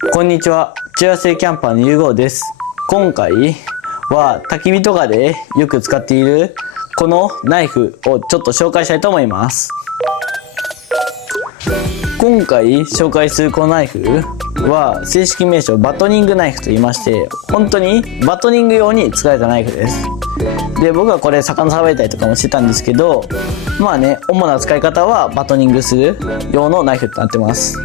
こんにちは、中学生キャンパーのゆうごうです。今回は焚き火とかでよく使っているこのナイフをちょっと紹介したいと思います。今回紹介するこのナイフは正式名称バトニングナイフと言いまして、本当にバトニング用に作られたナイフです。で、僕はこれ魚さばいたりとかもしてたんですけど、まあね、主な使い方はバトニングする用のナイフとなってます。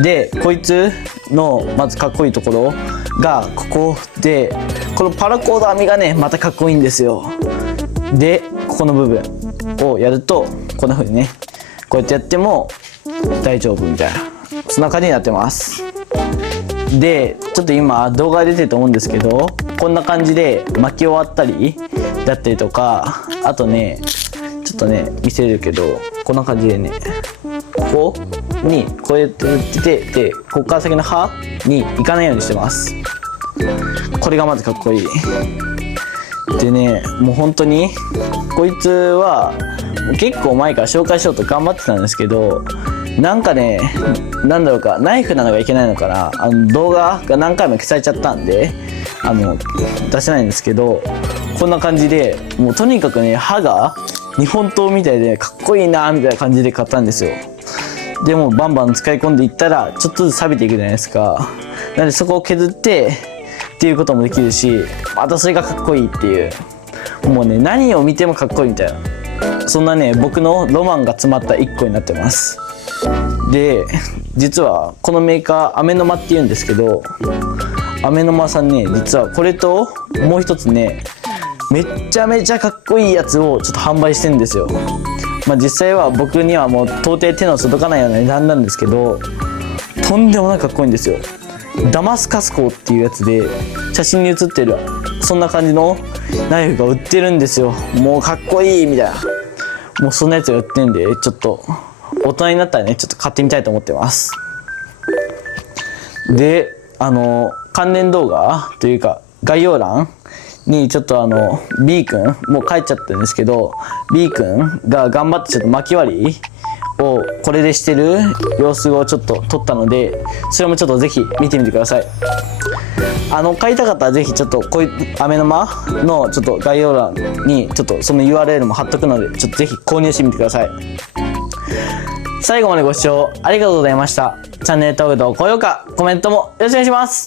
で、こいつのまずかっこいいところがここで、このパラコード編みがねまたかっこいいんですよ。で、ここの部分をやるとこんな風にね、こうやってやっても大丈夫みたいな、そんな感じになってます。で、ちょっと今動画が出てると思うんですけど、こんな感じで巻き終わったりだったりとか、あとねちょっとね見せるけど、こんな感じでね、ここにこうやってやってて、でここから先の刃に行かないようにしてます。これがまずかっこいい。でね、もう本当にこいつは結構前から紹介しようと頑張ってたんですけど、なんかね、なんだろうか、ナイフなのがいけないのかな、動画が何回も消されちゃったんで出せないんですけど、こんな感じでもうとにかくね、刃が日本刀みたいでかっこいいなみたいな感じで買ったんですよ。でもバンバン使い込んでいったらちょっとずつ錆びていくじゃないですか。なのでそこを削ってっていうこともできるし、またそれがかっこいいっていう、もうね、何を見てもかっこいいみたいな、そんなね僕のロマンが詰まった一個になってます。で、実はこのメーカーアメノマっていうんですけど、アメノマさんね、実はこれともう一つね、めちゃめちゃかっこいいやつをちょっと販売してるんですよ。まあ実際は僕にはもう到底手の届かないような値段なんですけど、とんでもなくかっこいいんですよ。ダマスカス鋼っていうやつで、写真に写ってるそんな感じのナイフが売ってるんですよ。もうかっこいいみたいな、もうそんなやつが売ってるんで、ちょっと大人になったらねちょっと買ってみたいと思ってます。で、関連動画というか概要欄にちょっとB 君、もう帰っちゃったんですけど、 B 君が頑張ってちょっと巻き割りをこれでしてる様子をちょっと撮ったので、それもちょっとぜひ見てみてください。買いたかったらぜひちょっとこういうアメノマのちょっと概要欄にちょっとその URL も貼っとくので、ちょっとぜひ購入してみてください。最後までご視聴ありがとうございました。チャンネル登録と高評価、コメントもよろしくお願いします。